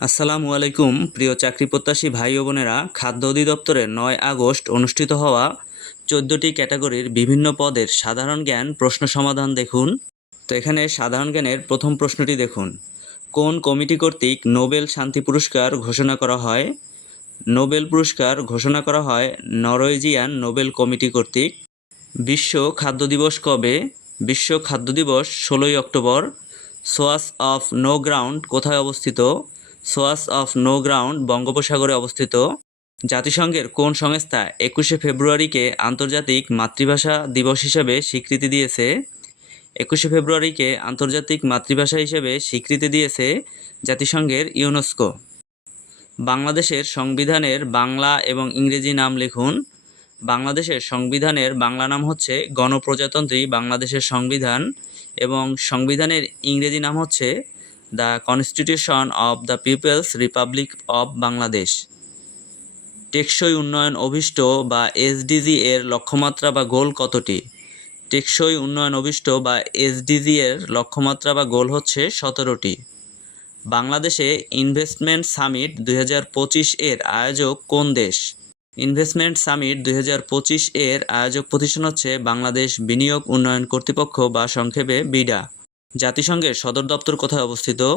আসসালামু আলাইকুম, প্রিয় চাকরি প্রত্যাশী ভাই ও বোনেরা। খাদ্য অধিদপ্তরের নয় আগস্ট অনুষ্ঠিত হওয়া চোদ্দোটি ক্যাটাগরির বিভিন্ন পদের সাধারণ জ্ঞান প্রশ্ন সমাধান দেখুন। তো এখানে সাধারণ জ্ঞানের প্রথম প্রশ্নটি দেখুন। কোন কমিটি কর্তৃক নোবেল শান্তি পুরস্কার ঘোষণা করা হয়? নোবেল পুরস্কার ঘোষণা করা হয় নরওয়েজিয়ান নোবেল কমিটি কর্তৃক। বিশ্ব খাদ্য দিবস কবে? বিশ্ব খাদ্য দিবস ষোলোই অক্টোবর। সোয়াস অফ নো গ্রাউন্ড কোথায় অবস্থিত? সোয়াস অফ নো গ্রাউন্ড বঙ্গোপসাগরে অবস্থিত। জাতিসংঘের কোন সংস্থা একুশে ফেব্রুয়ারিকে আন্তর্জাতিক মাতৃভাষা দিবস হিসেবে স্বীকৃতি দিয়েছে? একুশে ফেব্রুয়ারিকে আন্তর্জাতিক মাতৃভাষা হিসেবে স্বীকৃতি দিয়েছে জাতিসংঘের ইউনেস্কো। বাংলাদেশের সংবিধানের বাংলা এবং ইংরেজি নাম লিখুন। বাংলাদেশের সংবিধানের বাংলা নাম হচ্ছে গণপ্রজাতন্ত্রী বাংলাদেশের সংবিধান এবং সংবিধানের ইংরেজি নাম হচ্ছে the Constitution of the People's Republic of Bangladesh. টেকসই উন্নয়ন অভিষ্ট বা এসডিজি এর লক্ষ্যমাত্রা বা গোল কতটি? টেকসই উন্নয়ন অভিষ্ট বা এসডিজি এর লক্ষ্যমাত্রা বা গোল হচ্ছে সতেরোটি। বাংলাদেশে ইনভেস্টমেন্ট সামিট দুই হাজার পঁচিশ এর আয়োজক কোন দেশ? ইনভেস্টমেন্ট সামিট দুই হাজার পঁচিশ এর আয়োজক প্রতিষ্ঠান হচ্ছে বাংলাদেশ বিনিয়োগ উন্নয়ন কর্তৃপক্ষ বা সংক্ষেপে বিডা। জাতিসংঘের সদর দপ্তর কোথায় অবস্থিত?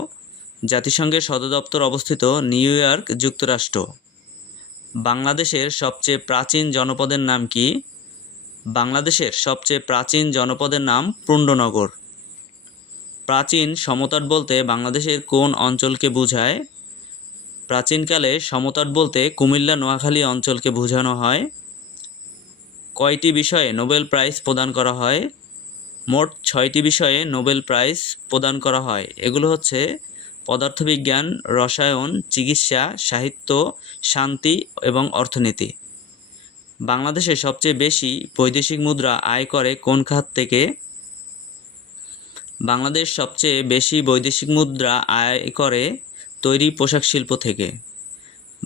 জাতিসংঘের সদর দপ্তর অবস্থিত নিউ ইয়র্ক যুক্তরাষ্ট্র। বাংলাদেশের সবচেয়ে প্রাচীন জনপদের নাম কি? বাংলাদেশের সবচেয়ে প্রাচীন জনপদের নাম পুণ্ডনগর প্রাচীন সমতট বলতে বাংলাদেশের কোন অঞ্চলকে বোঝায়? প্রাচীনকালে সমতট বলতে কুমিল্লা, নোয়াখালী অঞ্চলকে বোঝানো হয়। কয়টি বিষয়ে নোবেল প্রাইজ প্রদান করা হয়? মোট ছয়টি বিষয়ে নোবেল প্রাইজ প্রদান করা হয়। এগুলো হচ্ছে পদার্থবিজ্ঞান, রসায়ন, চিকিৎসা, সাহিত্য, শান্তি এবং অর্থনীতি। বাংলাদেশে সবচেয়ে বেশি বৈদেশিক মুদ্রা আয় করে কোন খাত থেকে? বাংলাদেশ সবচেয়ে বেশি বৈদেশিক মুদ্রা আয় করে তৈরি পোশাক শিল্প থেকে।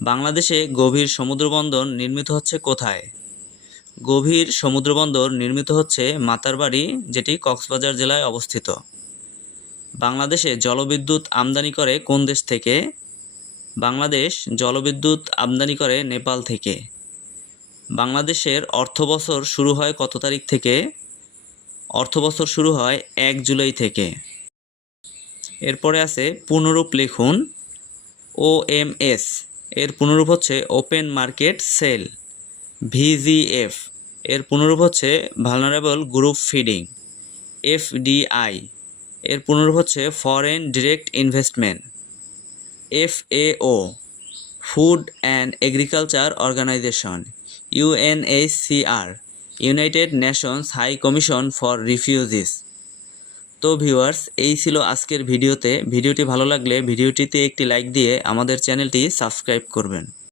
বাংলাদেশে গভীর সমুদ্রবন্দর নির্মিত হচ্ছে কোথায়? গভীর সমুদ্রবন্দর নির্মিত হচ্ছে মাতারবাড়ি যেটি কক্সবাজার জেলায় অবস্থিত। বাংলাদেশে জলবিদ্যুৎ আমদানি করে কোন দেশ থেকে? বাংলাদেশ জলবিদ্যুৎ আমদানি করে নেপাল থেকে। বাংলাদেশের অর্থবছর শুরু হয় কত তারিখ থেকে? অর্থবছর শুরু হয় এক জুলাই থেকে। এরপরে আছে পুনরূপ লিখুন ও এম এস এর পুনরূপ হচ্ছে ওপেন মার্কেট সেল, ভিজিএফ। এর পুনরূপ হচ্ছে ভালনারেবল গ্রুপ ফিডিং এফডিআই এর পুনরূপ হচ্ছে foreign direct investment FAO food and agriculture organization UNHCR United Nations high commission for refugees তো ভিউয়ার্স এই ছিল আজকের ভিডিওতে। ভিডিওটি ভালো লাগলে ভিডিওটিতে একটি লাইক দিয়ে আমাদের চ্যানেলটি সাবস্ক্রাইব করবেন।